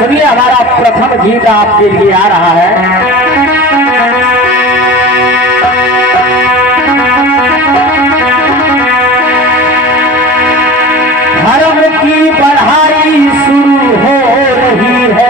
सुनिए, हमारा प्रथम गीत आपके लिए आ रहा है। धर्म की पढ़ाई शुरू हो रही है,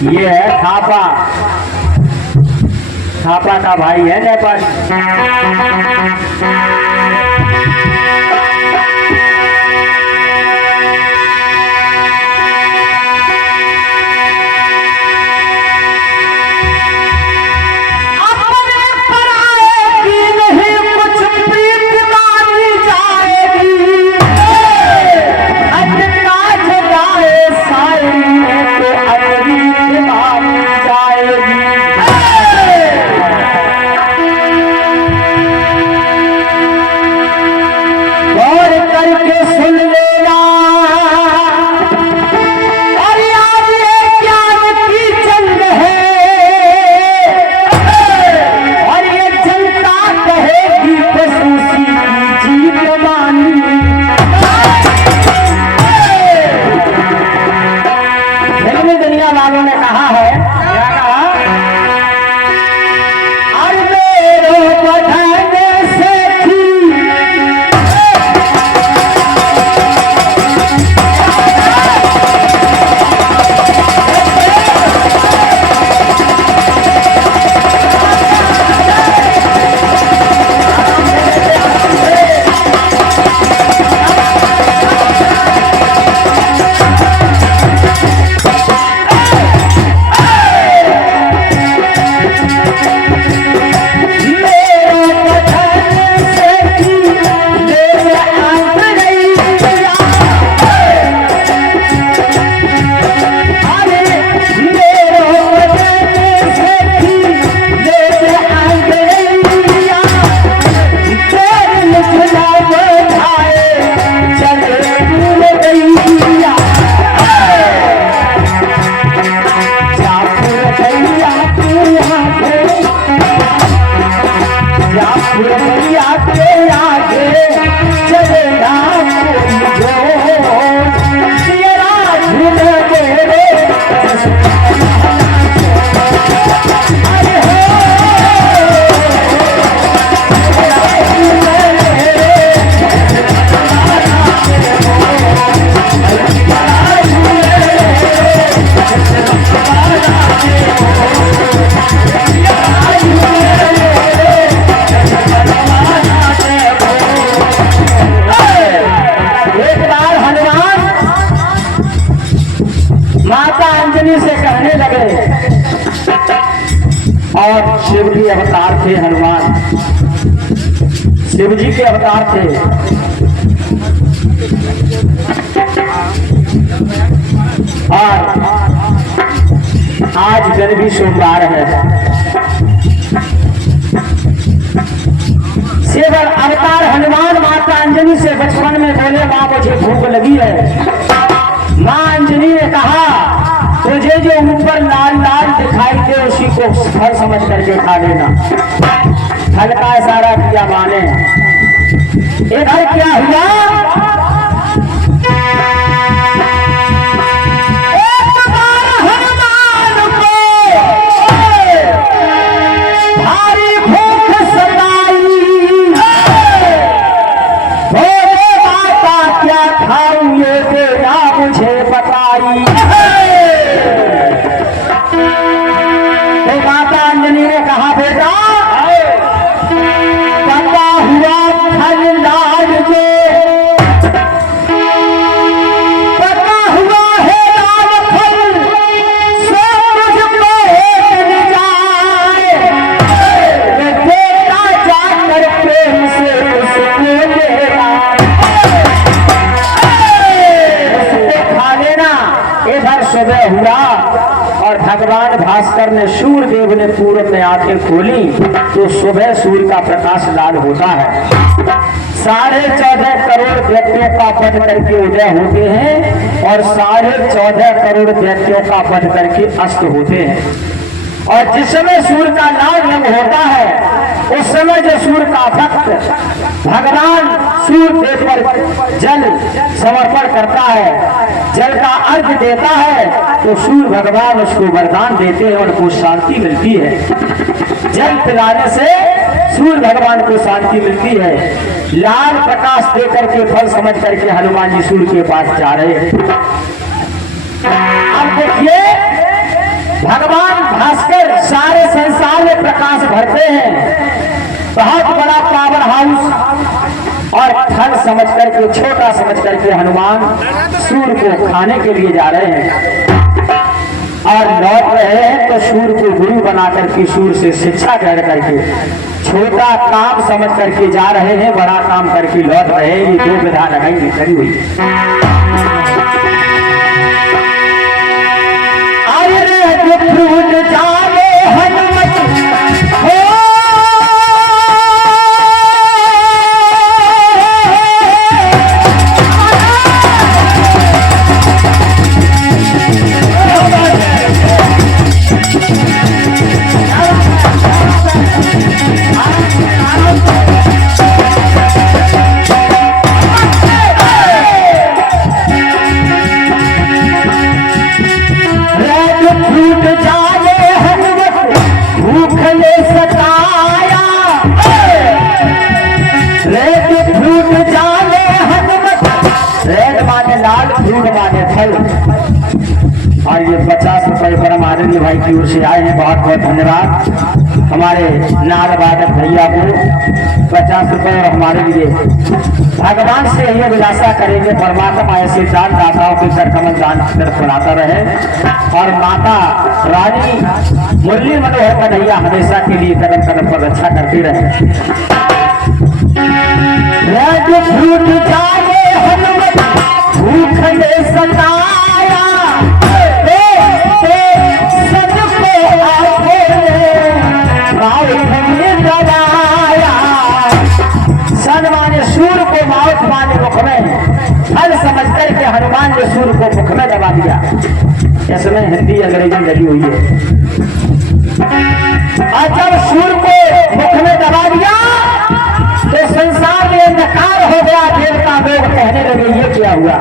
ये है थापा। थापा का भाई है नेपाल। वालों ने कहा है, क्या कहा? से कहने लगे, और शिव जी अवतार थे हनुमान, शिव जी के अवतार थे। और आज गर्भी सोमवार है। शिव अवतार हनुमान माता अंजनी से बचपन में बोले, माँ मुझे भूख लगी है। माँ अंजनी ने कहा, तुझे जो ऊपर लाल लाल दिखाई दे उसी को फल समझ करके खा लेना। फल का इशारा किया माँ ने। इधर क्या हुआ? हुआ भास्कर ने सूर्यदेव ने पूरब में आंखें खोली तो सुबह सूर्य का प्रकाश लाल होता है। 14.5 करोड़ व्यक्तियों का वध करके उदय होते हैं और 14.5 करोड़ व्यक्तियों का वध करके अस्त होते हैं। और जिस समय सूर्य का लाल रंग होता है उस समय जो सूर्य का भक्त भगवान सूर्य देव पर जल समर्पण करता है, जल का अर्घ देता है, तो सूर्य भगवान उसको वरदान देते हैं और उनको शांति मिलती है। जल पिलाने से सूर्य भगवान को शांति मिलती है। लाल प्रकाश देकर के फल समझ करके हनुमान जी सूर्य के पास जा रहे हैं। अब देखिए भगवान भास्कर सारे संसार में प्रकाश भरते हैं। बहुत बड़ा पावर हाउस और फल समझ करके छोटा समझ करके हनुमान सूर्य को खाने के लिए जा रहे हैं और लौट रहे हैं तो सूर्य को गुरु बना करके सूर्य से शिक्षा ग्रहण करके छोटा काम समझ करके जा रहे हैं, बड़ा काम करके लौट रहे हैं। ये 2 विधा लगाई करी हुई और ये 50 रुपए परम आदरणीय भाई की ओर से आए हैं। बहुत बहुत धन्यवाद हमारे नाल वादक भैया को 50 रुपए और हमारे लिए। भगवान से यही अभिलाषा करेंगे परमात्मा ऐसे दान दाताओं के कर कमल दान तरफ बनाता रहे और माता रानी मुरली मनोहर कन्हैया हमेशा के लिए कदम कदम पर रक्षा करती रहे। भूखले सताया सन माने सूर्य को माउथ माने मुख में फल समझ करके हनुमान ने सूर्य को मुख में दबा दिया। इसमें हिंदी अंग्रेजी लगी हुई है। और जब सूर्य को मुख में दबा दिया तो संसार में अंधकार हो गया। देवता लोग कहने लगे ये क्या हुआ।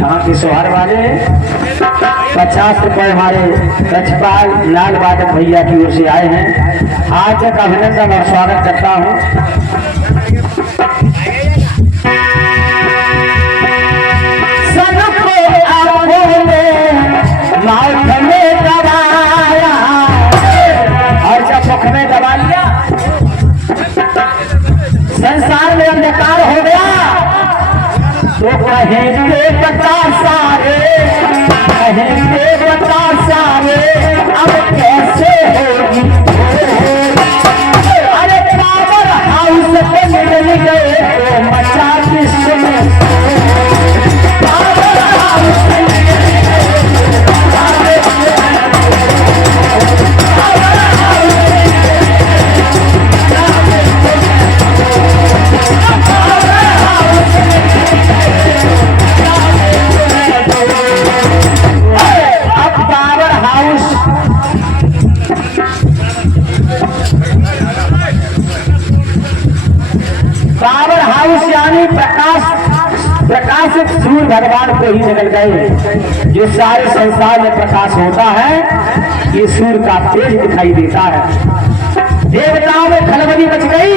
यहाँ के सोहर वाले 50 रुपए हमारे रक्षपाल लाल वादक भैया की ओर से आए हैं। आज का अभिनंदन और स्वागत करता हूँ। और जब मुख में दबा लिया संसार में अंधकार हो गया तो कहेंगे बता सारे, कहेंगे बता सारे अब कैसे होगी। अरे पावर हाउस पे मिल गए तो मचा विश्व में पावर हाउस प्रकाशित सूर्य भगवान को ही निकल गए। जो सारे संसार में प्रकाश होता है ये सूर्य का तेज दिखाई देता है। देवताओं में खलबली मच गई।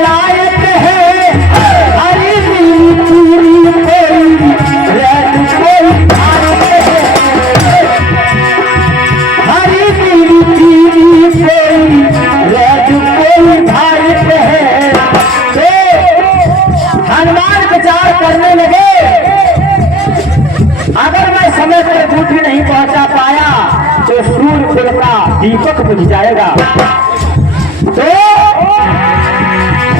लायक बिल्कुल अपना दीपक बुझ जाएगा। तो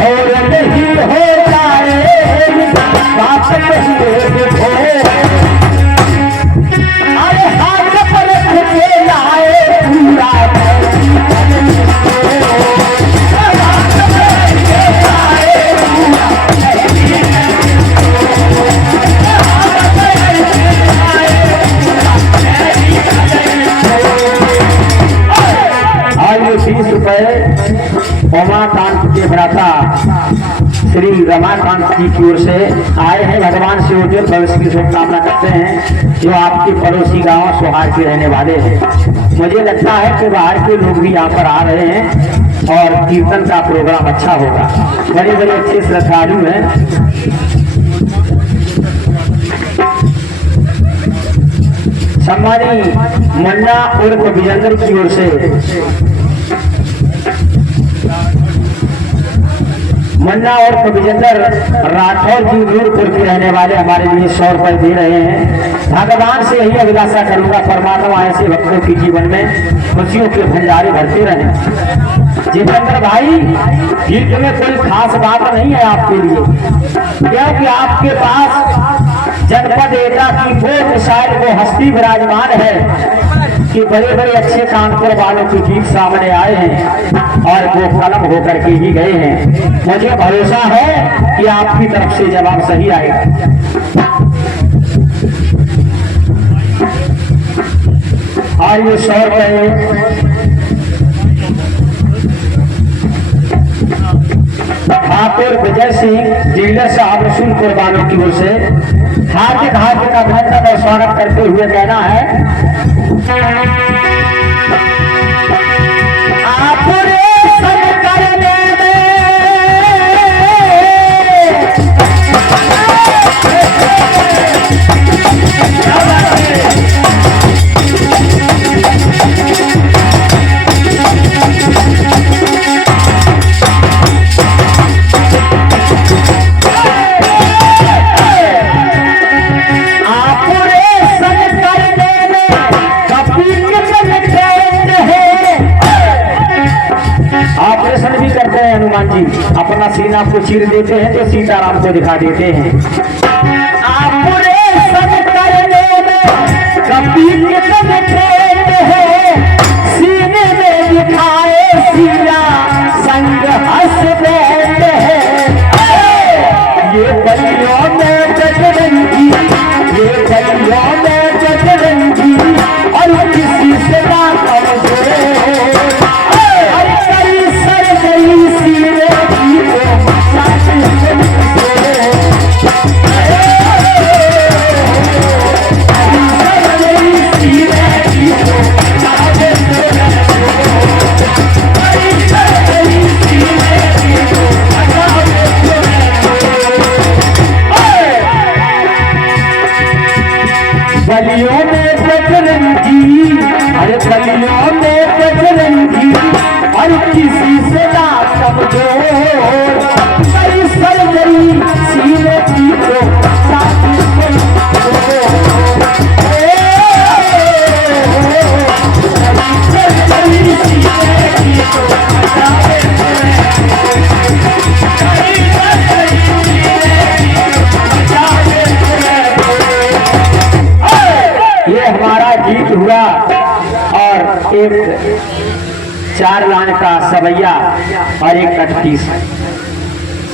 और नहीं हो जाए बात देखो, अरे हाथ पर के लाए पूरा उमाकांत के भ्राता श्री रमाकांत जी की ओर से आए हैं। भगवान से उज्जवल भविष्य की शुभकामना करते हैं, जो आपके पड़ोसी गांव सोहार के रहने वाले हैं। मुझे लगता है कि बाहर के लोग भी यहाँ पर आ रहे हैं और कीर्तन का प्रोग्राम अच्छा होगा। बड़े बड़े अच्छे श्रद्धालु हैं। सम्मानी मुन्ना उर्फ विजेंद्र की ओर से मुन्ना और विजेंद्र राठौर जी नूरपुर के रहने वाले हमारे लिए 100 रुपए दे रहे हैं। भगवान से यही अभिलाषा करूंगा, परमात्मा ऐसे भक्तों के जीवन में खुशियों के भंडारे भरते रहे। जितेंद्र भाई, गीत में कोई खास बात नहीं है आपके लिए, क्योंकि आपके पास जनपद एटा की वो मिसाइल, वो हस्ती विराजमान है कि बड़े बड़े अच्छे कानपुर वालों के गीत सामने आए हैं और वो कलम होकर के ही गए हैं। मुझे भरोसा है कि आपकी तरफ से जवाब सही आएगा। और ये 100 रुपए ठाकुर विजय सिंह डीलर साहब रसूलपुर वालों की ओर से हार्दिक हार्दिक अभिनंदन और स्वागत करते हुए कहना है, हनुमान जी अपना सीना को चीर देते हैं तो सीताराम को दिखा देते हैं। सीने में दिखाए सीना संग हंस बैठे हैं। ये बलियों में बजरंगी, ये बलियों में बजरंगी और किसी से ना बलियों में बजरंगी, अरे बलियों में बजरंगी और किसी से ना कमजोर, कई सर्जरी सीने की तो हुआ। और एक 4 लाइन का सवैया और एक कटकी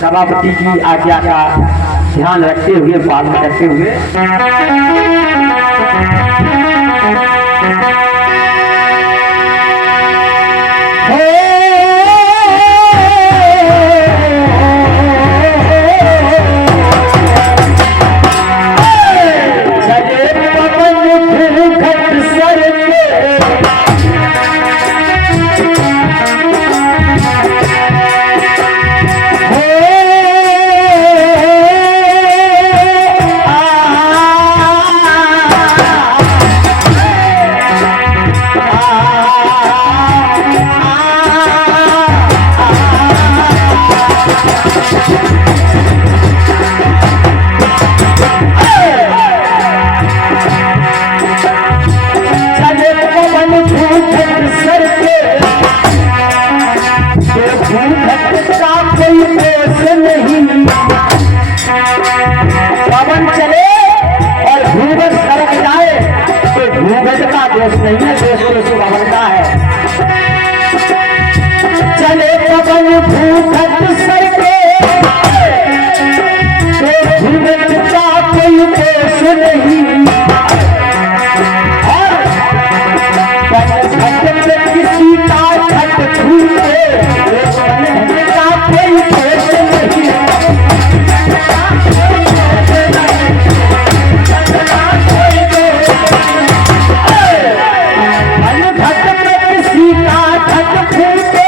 सभापति की आज्ञा का ध्यान रखते हुए पालन करते हुए भूखट सर पे तो भूखट का कोई दोष नहीं। पवन चले और भूगत सरक जाए तो भूगत का दोष नहीं है, दोष तो उस पवन का है। चले पवन भूखट सर पे तो भूगत का कोई दोष नहीं। किसी का खट फूटे का कोई दोष नहीं। घट में किसी का खट फूटे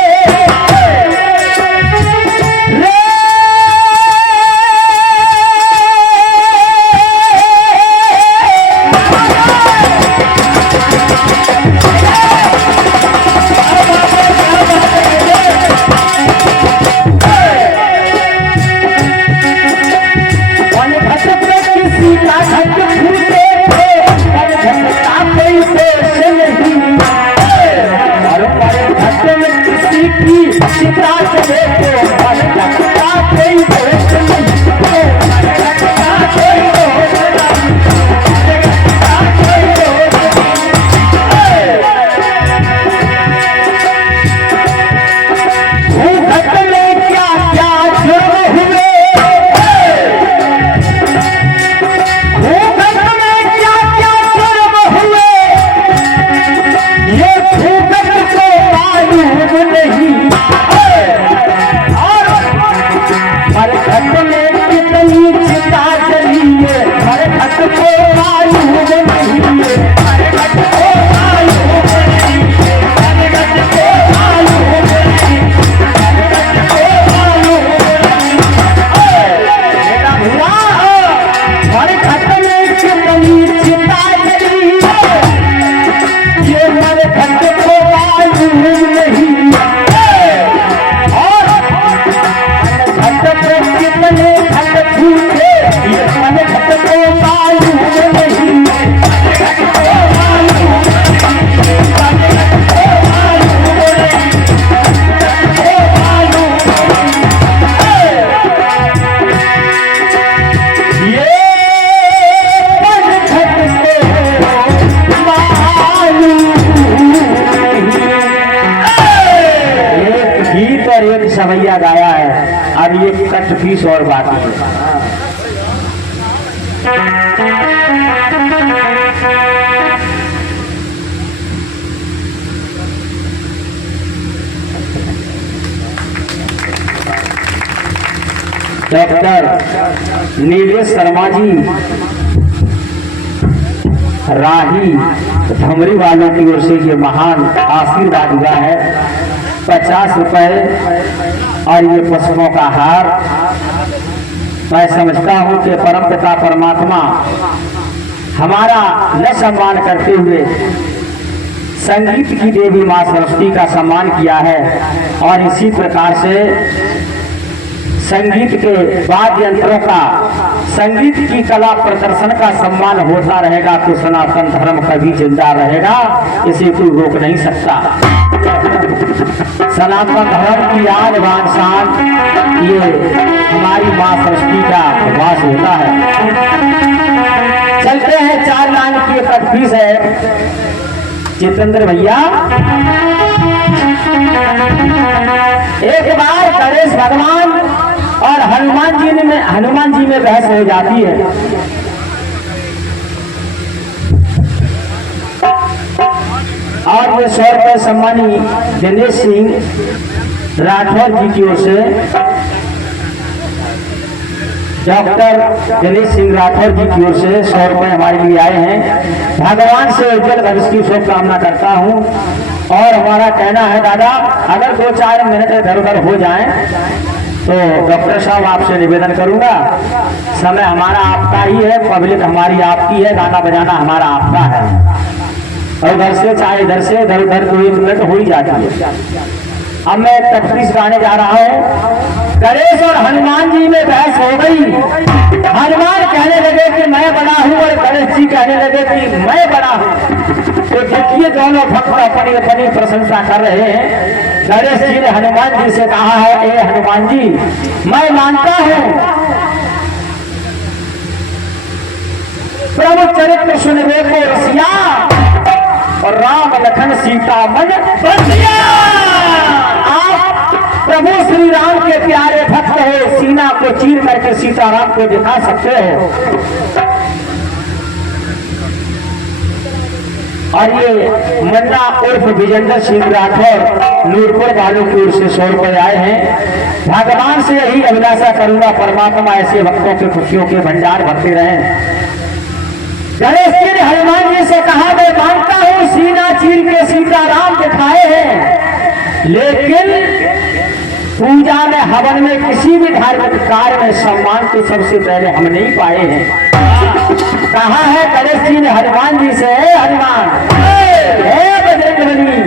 सवैया गाया है। अब ये कट फीस और बाकी है। डॉक्टर नीलेश शर्मा जी राही धमरी वालों की ओर से ये महान आशीर्वाद हुआ है। 50 रुपए और ये पशुओं का हार। मैं समझता हूँ कि परमपिता परमात्मा हमारा न सम्मान करते हुए संगीत की देवी माँ सरस्वती का सम्मान किया है और इसी प्रकार से संगीत के वाद्य यंत्रों का, संगीत की कला प्रदर्शन का सम्मान होता रहेगा तो सनातन धर्म कभी जिंदा रहेगा, इसे कोई रोक नहीं सकता। सनातन धर्म की आन बान शान ये हमारी माँ सरस्वती का वास होता है। चलते हैं 4 लाइन की एक फीस है। जितेंद्र भैया एक बार गणेश भगवान और हनुमान जी में बहस हो जाती है। और ये 100 रुपये सम्मानी दिनेश सिंह राठौर जी की ओर से, डॉक्टर दिनेश सिंह राठौर जी की ओर से 100 रुपये हमारे लिए आए हैं। भगवान से उज्जवल भविष्य की शुभकामना करता हूँ। और हमारा कहना है दादा, अगर 2-4 मिनट इधर उधर हो जाएं तो डॉक्टर साहब आपसे निवेदन करूंगा, समय हमारा आपका ही है, पब्लिक हमारी आपकी है, गाना बजाना हमारा आपका है। और इधर से चाहे इधर से इधर उधर 2 मिनट हो ही जाती है। अब मैं एक तफसीस गाने जा रहा हूँ। गणेश और हनुमान जी में बहस हो गई। हनुमान कहने लगे कि मैं बड़ा हूँ और गणेश जी कहने लगे कि मैं बड़ा हूँ। तो देखिए दोनों भक्त अपनी अपनी प्रशंसा कर रहे हैं। गणेश जी ने हनुमान जी से कहा है, ए हनुमान जी, मैं मानता हूँ प्रभु चरित्र सुनवे को रसिया और राम लखन सीता मन बसिया। आप प्रभु श्री राम के प्यारे भक्त हो, सीना को चीर करके सीताराम को दिखा सकते हो। और ये मन्ना उर्फ विजेंद्र सिंह राठौर नूरपुर वालों की ओर से 100 रुपए आए हैं। भगवान से यही अभिलाषा करूंगा, परमात्मा ऐसे भक्तों के खुशियों के भंडार भरते रहे। गणेश जी ने हनुमान जी से कहा, मैं मानता हूं सीना चीर के सीताराम दिखाए हैं, लेकिन पूजा में हवन में किसी भी धार्मिक कार्य में सम्मान तो सबसे पहले हम नहीं पाए हैं। कहा है गणेश जी ने हनुमान जी से, हनुमान बजरंगबली,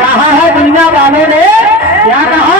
कहा है दुनिया वालों ने क्या कहा,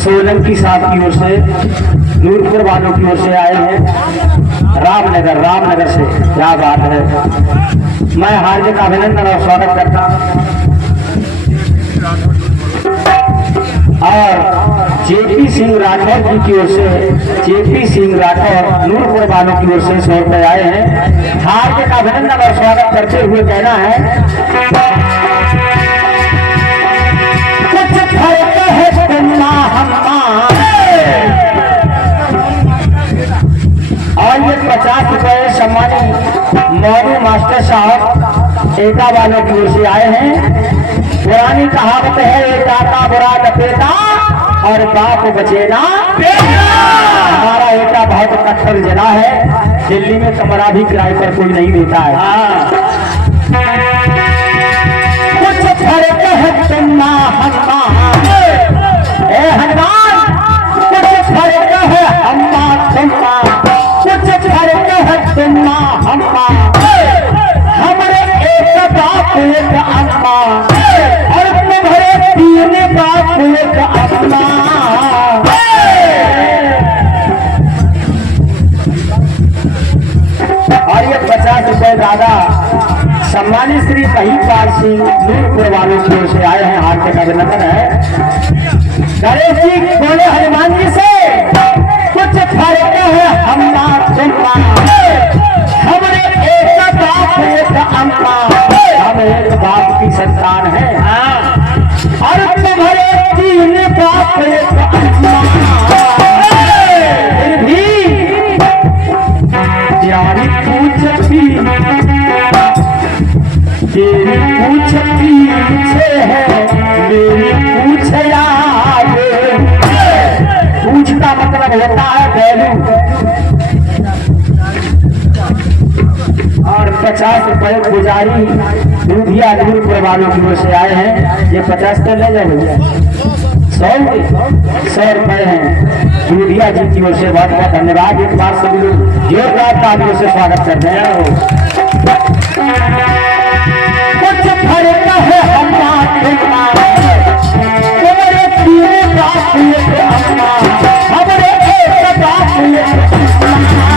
सोलंकी साहब की ओर से, नूरपुर वालों की ओर से आए हैं, रामनगर से। क्या बात है, मैं हार्दिक अभिनंदन और स्वागत करता हूं। और जेपी सिंह राठौर जी की ओर से, जेपी सिंह राठौर नूरपुर वालों की ओर से 100 रुपए आए हैं। हार्दिक अभिनंदन और स्वागत करते हुए कहना है, और ये 50 रुपए सम्मानी मौरू मास्टर साहब एटा वालों की ओर से आए हैं। पुरानी कहावत है, एटा का बुरा लपेटा और बाप बचेना बेटा। हमारा एटा बहुत कट्टर जना है, दिल्ली में कमरा भी किराए पर कोई नहीं देता है। कुछ फर्क है सुनना हनुमान, ए हनुमान, कुछ फर्क है अम्मा सुनना, कुछ फर्क है सुनना अम्मा, हमारे एक बाप एक अम्मा और तुम्हारे 3 बाप एक अम्मा। और ये 50 रुपए दादा सम्मानित श्री कहीपाल सिंह नूरपुर वालों की ओर से आए हैं। हार्दिक अभिनंदन है। गणेश जी बोले हनुमान जी से, कुछ कुछ फर्क है हम तुम हमने एक बाप एक अम्मा, हम एक बाप की संतान है और तुम्हारे 3 बाप एक अम्मा। फिर भी प्यारी पूछती तेरी पूछ पीछे है मेरी पूछ आगे। पूछ का मतलब होता है बैलू। और 50 रुपए पुजारी दूधिया दूरपुर वालों की ओर से आए हैं। ये 50 तो ले जाओ भैया, 100 रुपए हैं दूधिया जी की ओर से। बहुत बहुत धन्यवाद। एक बार सभी लोग जोरदार तालियों से स्वागत करते हैं। कुछ फर्क है अम्मा तुम्मा तुम्हारे 3 बाप एक अम्मा, हमरे एक बाप एक अम्मा।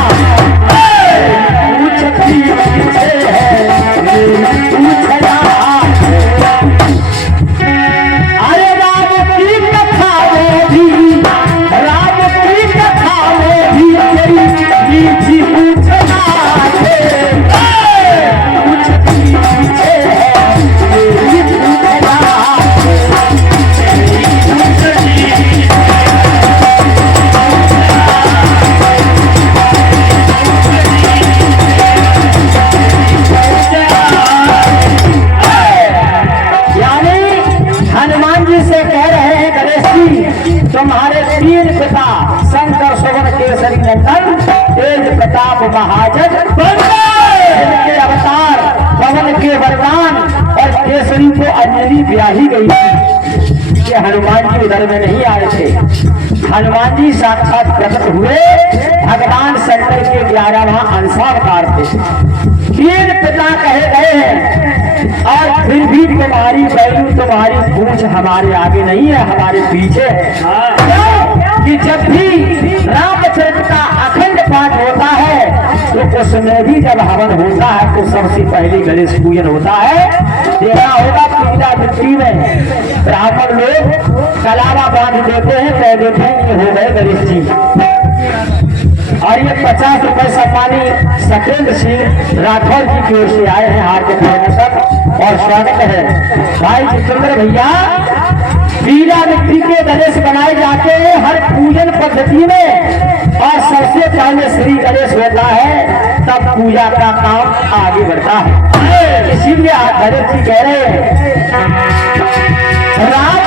पूछ पीछे है मेरी पूछ आगे। अरे राम की कथा में भी, राम की कथा में भी तेरी मीठी पूछ आगे। पूछ पीछे है मेरी पूछ आगे। हनुमान जी से कह रहे हैं गणेश जी, तुम्हारे 3 पिता शंकर सुवन केसरी नंदन तेज प्रताप महाजन इनके अवतार पवन के वरदान और केसरी को अंजलि ब्याही गई थी। ये हनुमान जी उधर में नहीं आए थे। हनुमान जी साक्षात प्रकट हुए भगवान शंकर के 11वां अंशावतार थे। 3 पिता कहे गए हैं और फिर भी तुम्हारी बैलू तुम्हारी पूछ हमारे आगे नहीं है, हमारे पीछे है। कि जब भी रामचरित का अखंड पाठ होता है तो उसमें भी जब हवन होता है तो सबसे पहले गणेश पूजन होता है। देखा होगा पीला मिट्टी में ब्राह्मण लोग कलावा बांध देते हैं, कह देते हैं ये हो गए गणेश जी। और ये 50 रुपए सम्मानी सत्येंद्र सिंह राठौर जी की ओर से आए हैं हार्दिक अभिनंदन और स्वागत है। भाई जितेंद्र भैया, पीला मिट्टी के गणेश बनाए जाते हैं हर पूजन पद्धति में और सबसे पहले श्री गणेश होता है, तब पूजा का काम आगे बढ़ता है। इसीलिए गणेश जी कह रहे हैं राम